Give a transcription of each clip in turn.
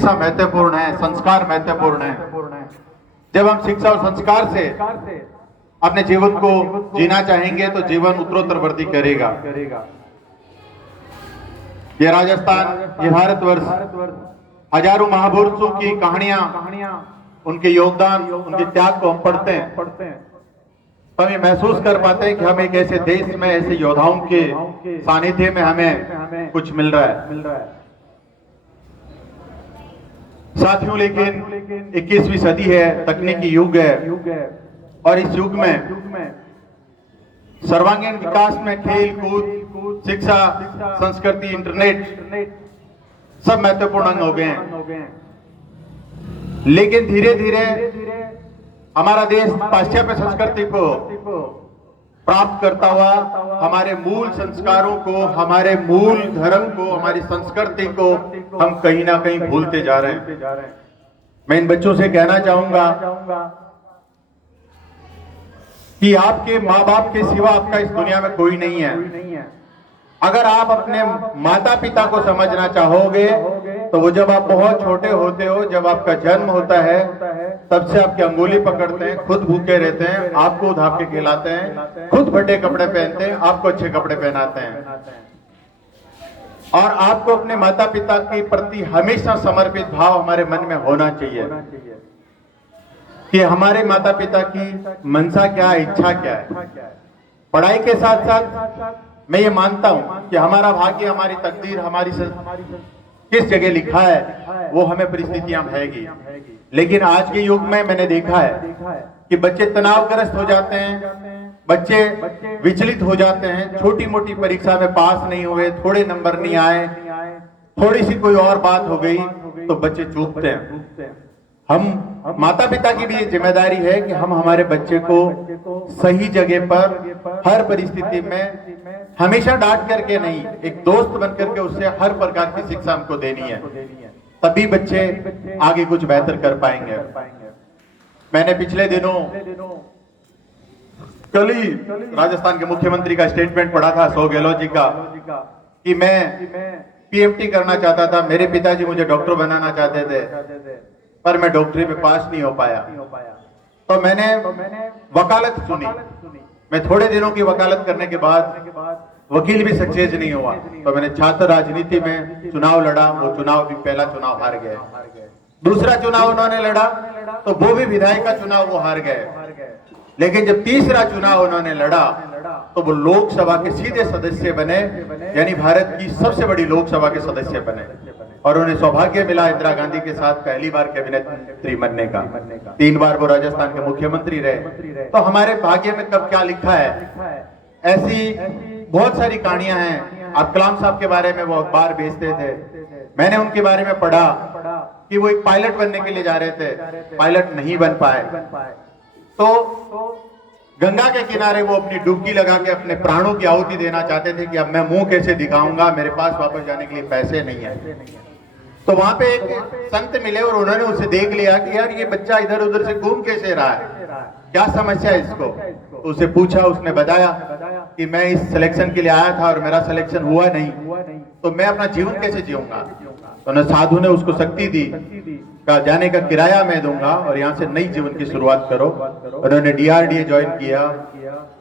शिक्षा महत्वपूर्ण है, संस्कार महत्वपूर्ण है। जब हम शिक्षा और संस्कार से अपने जीवन को जीना चाहेंगे तो जीवन उत्तरोत्तर वृद्धि करेगा। ये राजस्थान, ये भारतवर्ष हजारों महापुरुषों की कहानियां, उनके योगदान, उनके त्याग को हम पढ़ते हैं तो हम ये महसूस कर पाते हैं कि हम एक ऐसे देश में, ऐसे योद्धाओं के सानिध्य में हमें कुछ मिल रहा है। साथियों, लेकिन 21वीं सदी है, तकनीकी युग है और इस युग में सर्वांगीण विकास में खेल कूद, शिक्षा, संस्कृति, इंटरनेट सब महत्वपूर्ण अंग हो गए हैं। लेकिन धीरे धीरे हमारा देश पाश्चात्य संस्कृति को प्राप्त करता हुआ हमारे मूल संस्कारों को, हमारे मूल धर्म को, हमारी संस्कृति को हम कहीं ना कहीं भूलते जा रहे हैं। मैं इन बच्चों से कहना चाहूंगा कि आपके माँ बाप के सिवा आपका इस दुनिया में कोई नहीं है। अगर आप अपने माता पिता को समझना चाहोगे तो वो जब आप बहुत छोटे होते हो, जब आपका जन्म होता है, तब से आपकी अंगुली पकड़ते हैं, खुद भूखे रहते हैं, आपको उधार के खिलाते हैं, खुद फटे कपड़े पहनते हैं, आपको अच्छे कपड़े पहनाते हैं और आपको अपने माता पिता के प्रति हमेशा समर्पित भाव हमारे मन में होना चाहिए कि हमारे माता पिता की मनसा क्या है, इच्छा क्या है। पढ़ाई के साथ साथ मैं ये मानता हूं कि हमारा भाग्य, हमारी तकदीर, हमारी किस जगह लिखा है वो हमें परिस्थितियां रहेगी। लेकिन आज के युग में मैंने देखा है कि बच्चे तनावग्रस्त हो जाते हैं, बच्चे विचलित हो जाते हैं, छोटी मोटी परीक्षा में पास नहीं हुए, थोड़े नंबर नहीं आए, थोड़ी सी कोई और बात हो गई तो बच्चे चूकते हैं। हम माता पिता की भी ये जिम्मेदारी है कि हम हमारे बच्चे को सही जगह पर हर परिस्थिति में हमेशा डांट करके नहीं, एक दोस्त बन करके उससे हर प्रकार की शिक्षा हमको देनी है, तभी बच्चे आगे कुछ बेहतर कर पाएंगे। मैंने पिछले दिनों कल ही राजस्थान के मुख्यमंत्री का स्टेटमेंट पढ़ा था, अशोक गहलोत जी का, कि मैं पीएमटी करना चाहता था, मेरे पिताजी मुझे डॉक्टर बनाना चाहते थे पर मैं डॉक्टरी में पास नहीं हो पाया। तो मैंने वकालत चुनी। मैं थोड़े दिनों की वकालत करने के बाद वकील भी सक्सेस नहीं हुआ तो मैंने छात्र राजनीति में चुनाव लड़ा। वो चुनाव भी, पहला चुनाव हार गए, दूसरा चुनाव उन्होंने लड़ा तो वो भी विधायक का चुनाव वो हार गए। लेकिन जब तीसरा चुनाव उन्होंने लड़ा तो वो लोकसभा के सीधे सदस्य बने, यानी भारत की सबसे बड़ी लोकसभा के सदस्य बने और उन्हें सौभाग्य मिला इंदिरा गांधी के साथ पहली बार कैबिनेट मंत्री बनने का। 3 बार वो राजस्थान के मुख्यमंत्री रहे। तो हमारे भाग्य में कब क्या लिखा है, ऐसी बहुत सारी कहानियां हैं। अब कलाम साहब के बारे में वो अखबार भेजते थे, मैंने उनके बारे में पढ़ा कि वो एक पायलट बनने के लिए जा रहे थे, पायलट नहीं बन पाए तो गंगा के किनारे वो अपनी डुबकी लगा के अपने प्राणों की आहुति देना चाहते थे कि अब मैं मुंह कैसे दिखाऊंगा, मेरे पास वापस जाने के लिए पैसे नहीं है। तो वहां पे एक संत मिले और उन्होंने उसे देख लिया कि यार ये बच्चा इधर उधर से घूम कैसे रहा है, क्या समस्या है इसको। तो उसे पूछा, उसने बताया कि मैं इस सिलेक्शन के लिए आया था और मेरा सिलेक्शन हुआ नहीं तो मैं अपना जीवन कैसे जीऊंगा। तो साधु ने उसको शक्ति दी, का जाने का किराया मैं दूंगा और यहाँ से नई जीवन की शुरुआत करो। उन्होंने डीआरडीए ज्वाइन किया,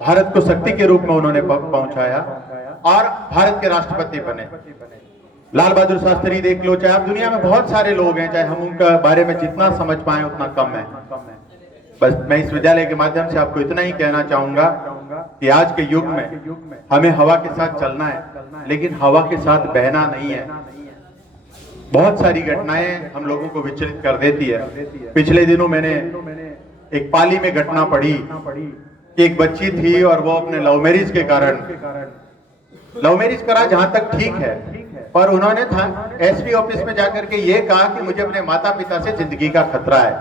भारत को शक्ति के रूप में उन्होंने पहुंचाया और भारत के राष्ट्रपति बने। लाल बहादुर शास्त्री देख लो, चाहे आप दुनिया में बहुत सारे लोग हैं, चाहे हम उनका बारे में जितना समझ पाए उतना कम है। बस मैं इस विद्यालय के माध्यम से आपको इतना ही कहना चाहूंगा कि आज के युग में हमें हवा के साथ चलना है, लेकिन हवा के साथ बहना नहीं है। बहुत सारी घटनाएं हम लोगों को विचलित कर देती है। पिछले दिनों मैंने एक पाली में घटना पढ़ी कि एक बच्ची थी और वो अपने लव मैरिज के कारण, लव मैरिज करा जहां तक ठीक है, पर उन्होंने एसपी ऑफिस में जाकर के ये कहा कि मुझे अपने माता पिता से जिंदगी का खतरा है।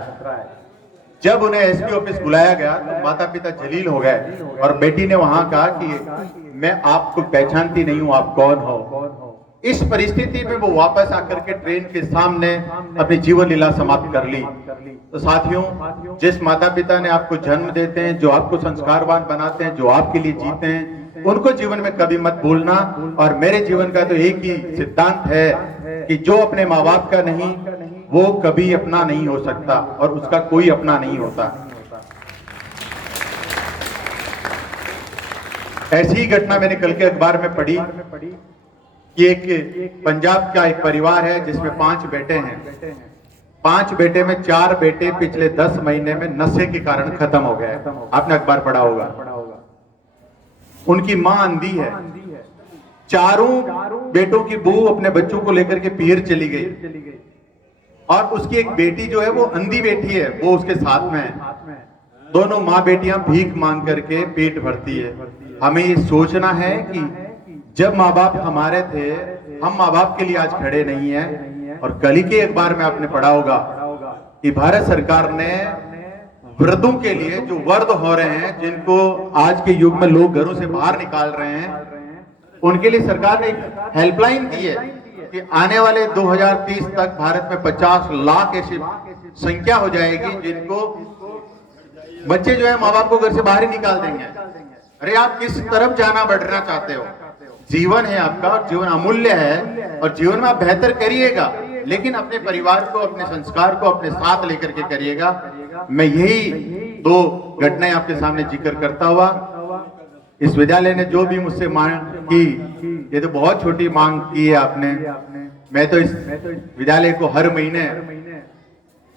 जब उन्हें एसपी ऑफिस बुलाया गया तो माता पिता जलील हो गए और बेटी ने वहां कहा कि मैं आपको पहचानती नहीं हूं, आप कौन हो। इस परिस्थिति में वो वापस आकर के ट्रेन के सामने अपनी जीवन लीला समाप्त कर ली। तो साथियों, जिस माता पिता ने आपको जन्म देते हैं, जो आपको संस्कारवान बनाते हैं, जो आपके लिए जीते हैं, उनको जीवन में कभी मत भूलना। और मेरे जीवन का तो एक ही सिद्धांत है कि जो अपने माँ बाप का नहीं, वो कभी अपना नहीं हो सकता और उसका कोई अपना नहीं होता। ऐसी ही घटना मैंने कल के अखबार में पढ़ी कि एक पंजाब का एक परिवार है जिसमें 5 बेटे हैं। 5 बेटे में 4 बेटे पिछले 10 महीने में नशे के कारण खत्म हो गए। आपने अखबार पढ़ा होगा। उनकी मां अंधी है। चारों बेटों की बहू अपने बच्चों को लेकर के पीर चली गई और उसकी एक बेटी जो है वो अंधी बेटी है, वो उसके साथ में है। दोनों माँ बेटियां भीख मांग करके पेट भरती है। हमें ये सोचना है कि जब माँ बाप हमारे थे, हम माँ बाप के लिए आज खड़े नहीं है। और कल ही के अखबार में आपने पढ़ा होगा कि भारत सरकार ने वृद्धों के लिए जो वृद्ध हो रहे हैं, जिनको आज के युग में लोग घरों से बाहर निकाल रहे हैं, उनके लिए सरकार ने एक हेल्पलाइन दी है कि आने वाले 2030 तक भारत में 50 लाख ऐसी संख्या हो जाएगी जिनको बच्चे जो है माँ बाप को घर से बाहर ही निकाल देंगे। अरे आप किस तरफ जाना बढ़ना चाहते हो? जीवन है आपका और जीवन अमूल्य है और जीवन में आप बेहतर करिएगा, लेकिन अपने परिवार को, अपने संस्कार को अपने साथ लेकर के करिएगा। मैं यही 2 घटनाएं आपके सामने जिक्र करता हुआ, इस विद्यालय ने जो भी मुझसे मांग की, ये तो बहुत छोटी मांग की है आपने। मैं तो इस विद्यालय को हर महीने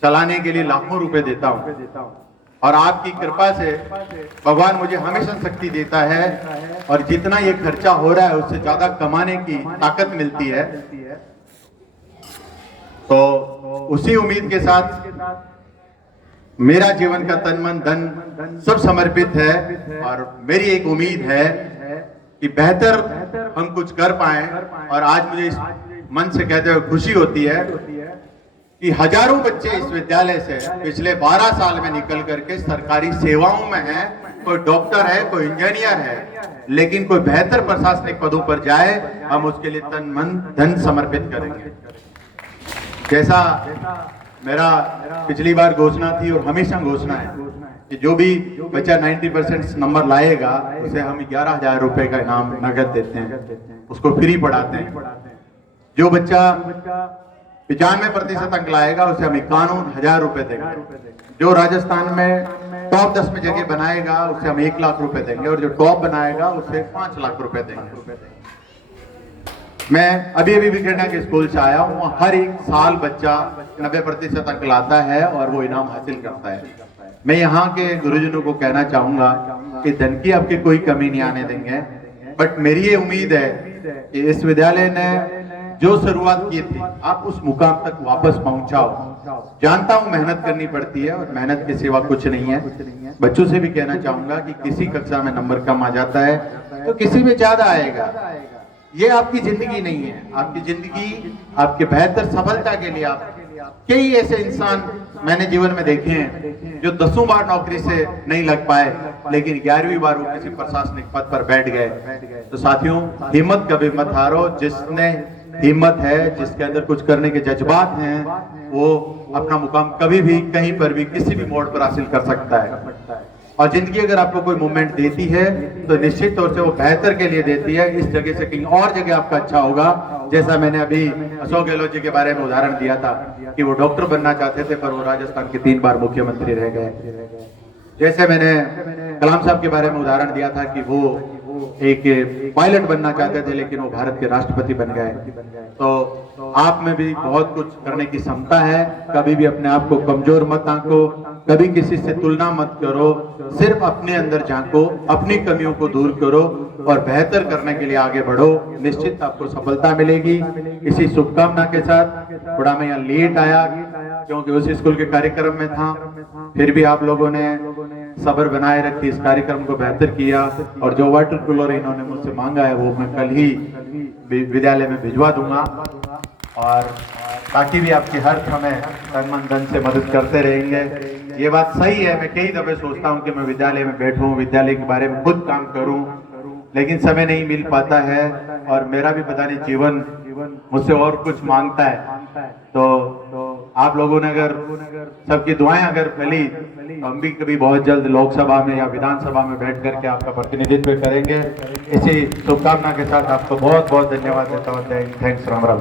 चलाने के लिए लाखों रुपए देता हूं और आपकी कृपा से भगवान मुझे हमेशा शक्ति देता है और जितना ये खर्चा हो रहा है उससे ज्यादा कमाने की ताकत मिलती है। तो उसी उम्मीद के साथ मेरा जीवन का तन मन धन सब समर्पित है और मेरी एक उम्मीद है कि बेहतर हम कुछ कर पाए। और आज मुझे इस मन से कहते हुए खुशी होती है कि हजारों बच्चे इस विद्यालय से पिछले 12 साल में निकल करके सरकारी सेवाओं में हैं। कोई डॉक्टर है, कोई इंजीनियर है, लेकिन कोई बेहतर प्रशासनिक पदों पर जाए, हम उसके लिए तन मन धन समर्पित करेंगे। जैसा मेरा पिछली बार घोषणा थी और हमेशा घोषणा है कि जो भी बच्चा 90% नंबर लाएगा उसे हम 11,000 रुपए का इनाम नगद देते हैं, उसको फ्री पढ़ाते हैं। जो बच्चा 95% अंक लाएगा उसे हम 51,000 रुपए देंगे। जो राजस्थान में टॉप 10 में जगह बनाएगा उसे हम 1 लाख रुपए देंगे और जो टॉप बनाएगा उसे 5 लाख रुपए देंगे। मैं अभी विक्रना के स्कूल से आया हूँ, हर एक साल बच्चा 90% अंक लाता है और वो इनाम हासिल करता है। मैं यहाँ के गुरुजनों को कहना चाहूंगा कि धन की आपकी कोई कमी नहीं आने देंगे, बट मेरी ये उम्मीद है कि इस विद्यालय ने जो शुरुआत की थी आप उस मुकाम तक वापस पहुंचाओ। जानता हूं मेहनत करनी पड़ती है और मेहनत के सिवा कुछ नहीं है। बच्चों से भी कहना चाहूंगा कि किसी कक्षा में नंबर कम आ जाता है तो किसी में ज्यादा आएगा। ये आपकी जिंदगी नहीं है। आपकी जिंदगी आपके बेहतर सफलता के लिए आप कई ऐसे इंसान मैंने जीवन में देखे हैं जो 10 बार नौकरी से नहीं लग पाए, लेकिन 11वीं बार वो किसी प्रशासनिक पद पर बैठ गए। तो साथियों, हिम्मत कभी मत हारो। जिसने हिम्मत है, जिसके अंदर कुछ करने के जज्बात हैं, वो अपना मुकाम कभी भी, कहीं पर भी, किसी भी मोड़ पर हासिल कर सकता है। और जिंदगी अगर आपको कोई मूवमेंट देती है तो निश्चित तौर से वो बेहतर के लिए देती है। इस जगह से कहीं और जगह आपका अच्छा होगा। जैसा मैंने अभी अशोक गहलोत जी के बारे में उदाहरण दिया था कि वो डॉक्टर बनना चाहते थे पर वो राजस्थान के 3 बार मुख्यमंत्री रह गए। जैसे मैंने कलाम साहब के बारे में उदाहरण दिया था कि वो एक पायलट बनना चाहते थे लेकिन वो भारत के राष्ट्रपति बन गए। तो आप में भी बहुत कुछ करने की क्षमता है। कभी भी अपने आप को कमजोर मत आंको, कभी किसी से तुलना मत करो, सिर्फ अपने अंदर झांको, अपनी कमियों को दूर करो और बेहतर करने के लिए आगे बढ़ो। निश्चित आपको सफलता मिलेगी। इसी शुभकामना के साथ थोड़ा मैं यहाँ लेट आया क्योंकि उस स्कूल के कार्यक्रम में था, फिर भी आप लोगों ने सब्र बनाए रखी, इस कार्यक्रम को बेहतर किया। और जो वाटर कूलर इन्होंने मुझसे मांगा है वो मैं कल ही विद्यालय में भिजवा दूंगा और ताकि भी आपकी हर समय तन मन धन से मदद करते रहेंगे। ये बात सही है। मैं कई दफे सोचता हूँ कि मैं विद्यालय में बैठूं, विद्यालय के बारे में खुद काम करूं, लेकिन समय नहीं मिल पाता है और मेरा भी पता नहीं जीवन मुझसे और कुछ मांगता है। तो आप लोगों ने अगर सबकी दुआएं अगर मिली तो हम भी कभी बहुत जल्द लोकसभा में या विधानसभा में बैठ करके आपका प्रतिनिधित्व करेंगे। इसी शुभकामना के साथ आपको बहुत बहुत धन्यवाद देता हूँ। थैंक्स। राम राम।